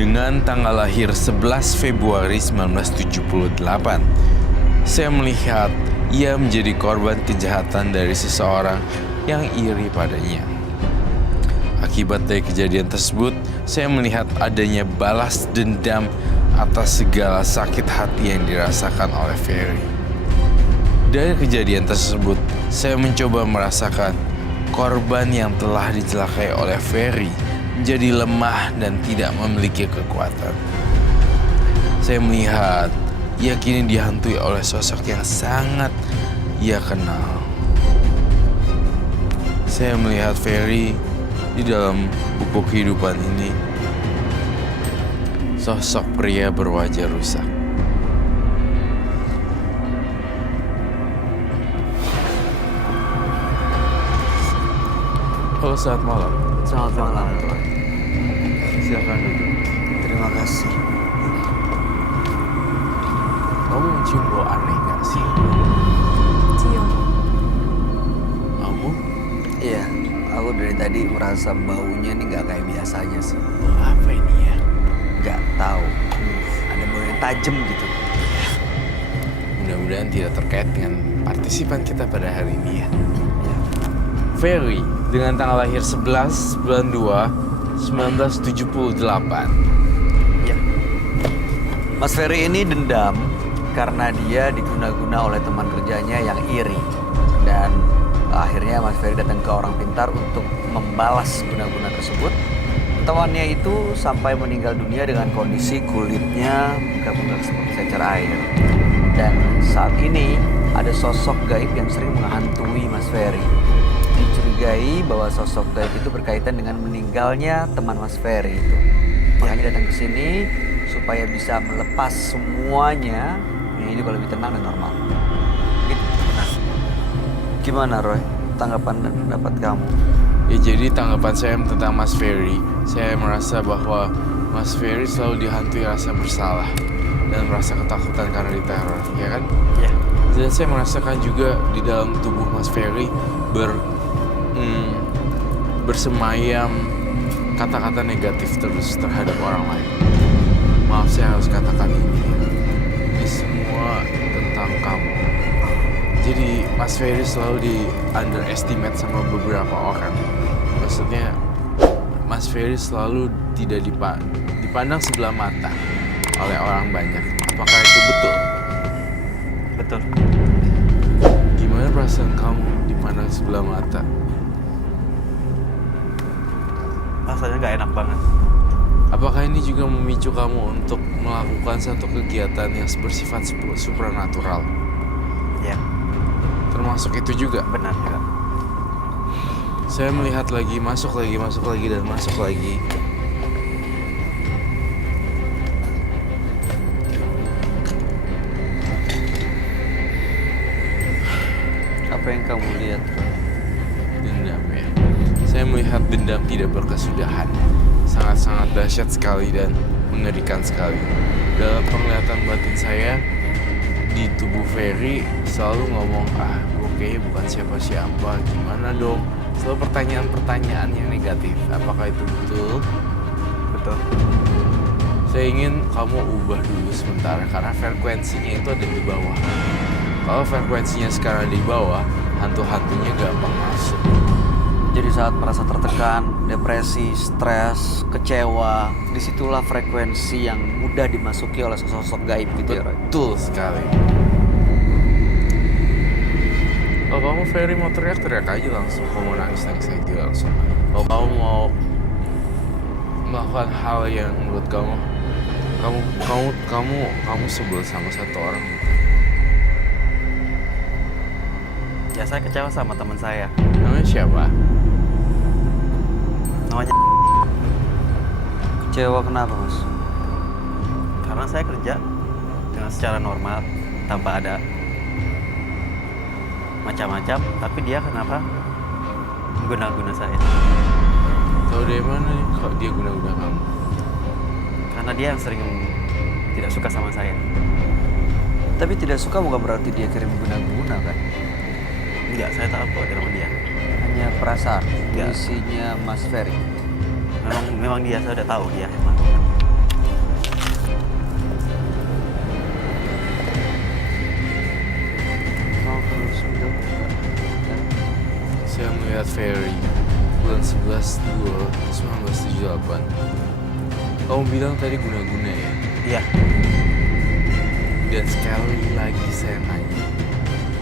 Dengan tanggal lahir 11 Februari 1978, saya melihat ia menjadi korban kejahatan dari seseorang yang iri padanya. Akibat dari kejadian tersebut, saya melihat adanya balas dendam atas segala sakit hati yang dirasakan oleh Ferry. Dari kejadian tersebut, saya mencoba merasakan korban yang telah dicelakai oleh Ferry menjadi lemah dan tidak memiliki kekuatan. Saya melihat ia kini dihantui oleh sosok yang sangat ia kenal. Saya melihat Ferry di dalam buku kehidupan ini, sosok pria berwajah rusak. Halo, selamat malam. Selamat malam, Roy. Silakan duduk. Terima kasih. Kamu mencium bau aneh gak sih? Cium. Kamu? Iya, aku dari tadi merasa baunya nih nggak kayak biasanya sih. Bau apa ini ya? Nggak tahu. Ada bau yang tajam gitu. Mudah-mudahan tidak terkait dengan partisipan kita pada hari ini ya. Ya. Ferry dengan tanggal lahir 11 bulan 2 1978. Ya. Mas Ferry ini dendam karena dia diguna-guna oleh teman kerjanya yang iri. Dan akhirnya Mas Ferry datang ke orang pintar untuk membalas guna-guna tersebut. Temannya itu sampai meninggal dunia dengan kondisi kulitnya bengkak-bengkak seperti secar air. Dan saat ini ada sosok gaib yang sering menghantui Mas Ferry. Dicurigai bahwa sosok gaib itu berkaitan dengan meninggalnya teman Mas Ferry itu. Makanya datang ke sini supaya bisa melepas semuanya, yang hidup lebih tenang dan normal. Gitu. Nah, gimana Roy? Tanggapan dan pendapat kamu? Ya, jadi tanggapan saya tentang Mas Ferry, saya merasa bahwa Mas Ferry selalu dihantui rasa bersalah dan merasa ketakutan karena diteror, ya kan? Ya. Dan saya merasakan juga di dalam tubuh Mas Ferry bersemayam kata-kata negatif terus terhadap orang lain. Maaf, saya harus katakan ini semua tentang kamu. Jadi Mas Ferry selalu di underestimate sama beberapa orang. Maksudnya Mas Ferry selalu tidak dipandang sebelah mata oleh orang banyak. Apakah itu betul? Betul. Gimana perasaan kamu dipandang sebelah mata? Rasanya nggak enak banget. Apakah ini juga memicu kamu untuk melakukan satu kegiatan yang bersifat supranatural? Ya, Termasuk itu juga? benar juga. Saya melihat lagi, masuk lagi, dan masuk lagi. Apa yang kamu lihat? Dendam ya. Saya melihat dendam tidak berkesudahan. Sangat-sangat dahsyat sekali dan mengerikan sekali. Dalam penglihatan batin saya, di tubuh Ferry selalu ngomong, gue kayaknya bukan siapa-siapa, gimana dong? Selalu pertanyaan-pertanyaan yang negatif. Apakah itu betul? Betul. Saya ingin kamu ubah dulu sementara karena frekuensinya itu ada di bawah. Kalau frekuensinya sekarang di bawah, hantu-hantunya gampang masuk. Jadi saat merasa tertekan, depresi, stres, kecewa, disitulah frekuensi yang mudah dimasuki oleh sosok gaib gitu ya, Roy? Betul sekali. Kalau kamu Ferry mau teriak aja langsung. Kalau mau nangis aja langsung. Kalau kamu mau melakukan hal yang menurut kamu sebel sama satu orang. Ya, saya kecewa sama teman saya. Namanya siapa? Namanya Kecewa kenapa, Mas? karena saya kerja dengan secara normal tanpa ada macam-macam, tapi dia kenapa guna-guna saya? Tahu dari mana nih kok dia guna-guna kamu? Karena dia yang sering tidak suka sama saya. Tapi tidak suka bukan berarti dia kirim guna-guna kan? Enggak, saya tahu kok dengan dia. Hanya perasaan, Ya. isinya Mas Ferry. Memang dia, saya udah tahu dia yang melakukan. melihat Ferry bulan 11 1978. Kamu bilang tadi guna-guna ya? Iya. Dan sekali lagi saya nanya,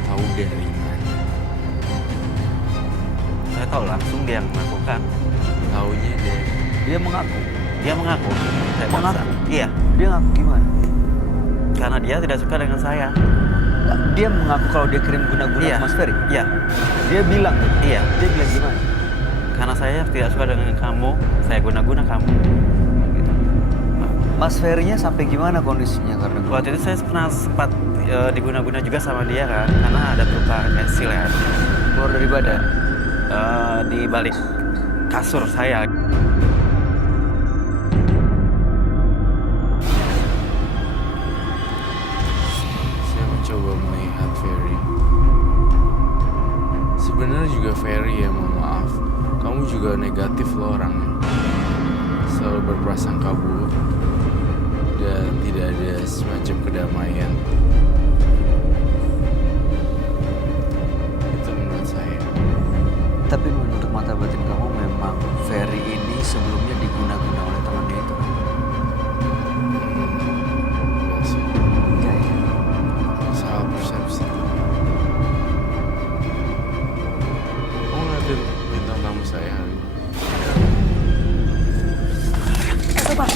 tahu dari mana? Saya tahu langsung dia yang melakukan. Taunya dari Dia mengaku. Dia mengaku. Saya Mengaku? paksa. Iya. Dia ngaku gimana? Karena dia tidak suka dengan saya. Nggak, dia mengaku kalau dia kirim guna-guna Iya. ke Mas Ferry. Iya. Dia bilang tuh. Iya. Dia bilang gimana? Karena saya tidak suka dengan kamu, saya guna-guna kamu. Gitu. Mas Ferry-nya sampai gimana kondisinya karena Waktu itu saya pernah sempat diguna-guna juga sama dia kan, karena ada luka kecil ya keluar dari badan? di balik kasur saya. saya mencoba melihat Ferry. Sebenarnya juga Ferry ya, mohon maaf. Kamu juga negatif loh orangnya. Selalu berprasangka buruk dan tidak ada semacam kedamaian. Itu menurut saya. Tapi menurut mata batin kamu memang Ferry ini sebelumnya diguna-guna oleh temannya itu kan? Enggak sih. Enggak ya? Salah persepsi. Kamu ngeliatin bintang tamu saya hari ini? Coba.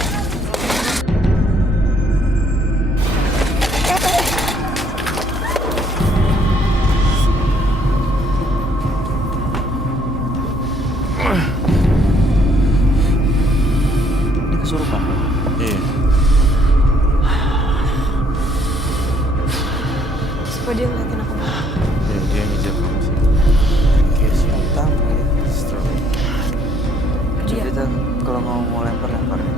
Ini kesurupan. Iya. Supaya dia ngeliatin aku banget. Ya, dia ngejar kamu sih. Kayak sih. Tamu ya. Stroke. Dia. Kita kalau mau lempar-lempar ya.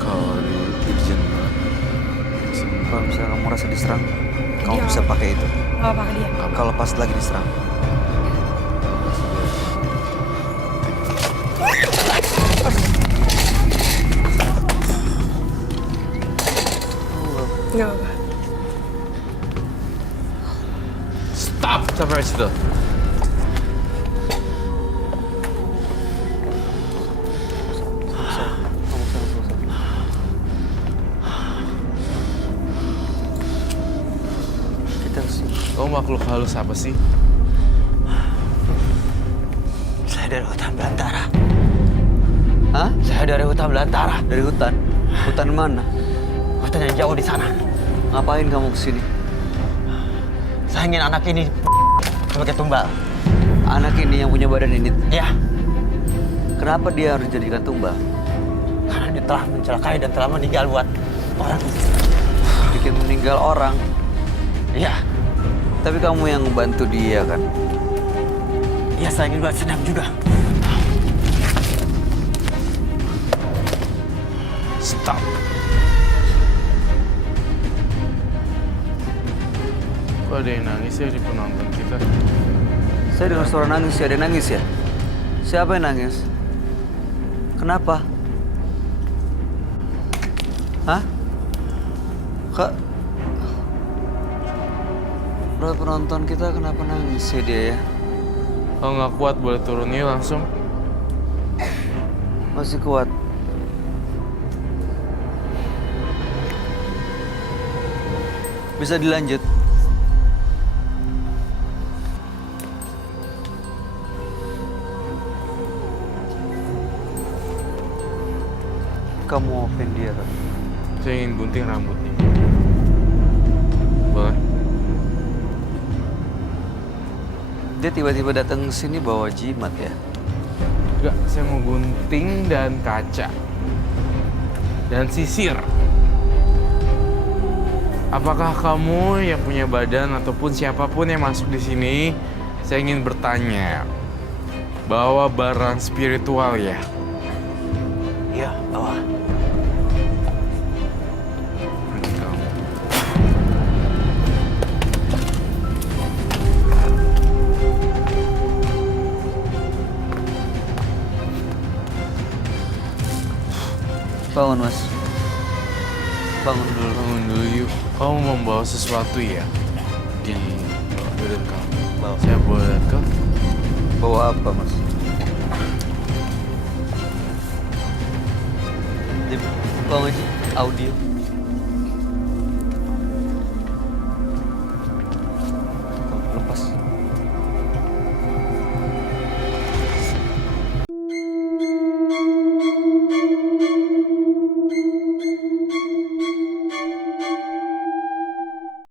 Kalau di Virgin Kalau misalnya kamu merasa diserang, kamu Dia. bisa pakai itu. Gak apa ke dia. Kalau pas lagi diserang. Gak apa. Stop! Sampai situ. Kita kesini. Kamu makhluk halus apa sih? Saya dari hutan belantara. Hah? Saya dari hutan belantara. Dari hutan? Hutan mana? Hutan yang jauh di sana. Ngapain kamu kesini? Saya ingin anak ini sebagai tumbal. Anak ini yang punya badan ini. Ya, Kenapa dia harus dijadikan tumbal? karena dia telah mencelakai dan telah meninggal buat orang. Bikin meninggal orang. Iya, Tapi kamu yang membantu dia kan? iya saya ingin buat senam juga. Stop. Kok ada yang nangis ya di penonton kita? Saya dengar suara nangis ya. Ada yang nangis ya? Siapa yang nangis? Kenapa? Hah? Kak? Bro, penonton kita kenapa nangis ya dia ya? Kalau nggak kuat boleh turun yuk langsung. Masih kuat. Bisa dilanjut. Kamu open dia kan? Saya ingin gunting rambutnya. Boleh? Dia tiba-tiba datang ke sini bawa jimat ya? Enggak, saya mau gunting dan kaca. Dan sisir. Apakah kamu yang punya badan ataupun siapapun yang masuk di sini, saya ingin bertanya, bawa barang spiritual ya? Iya, bawa. Pergi kamu. Bangun mas. Bangun dulu. Bangun dulu yuk. Kamu membawa sesuatu ya? Di badan kamu. Bawa. Saya boleh lihat kau? Bawa apa, Mas? Di Bang Haji, audio.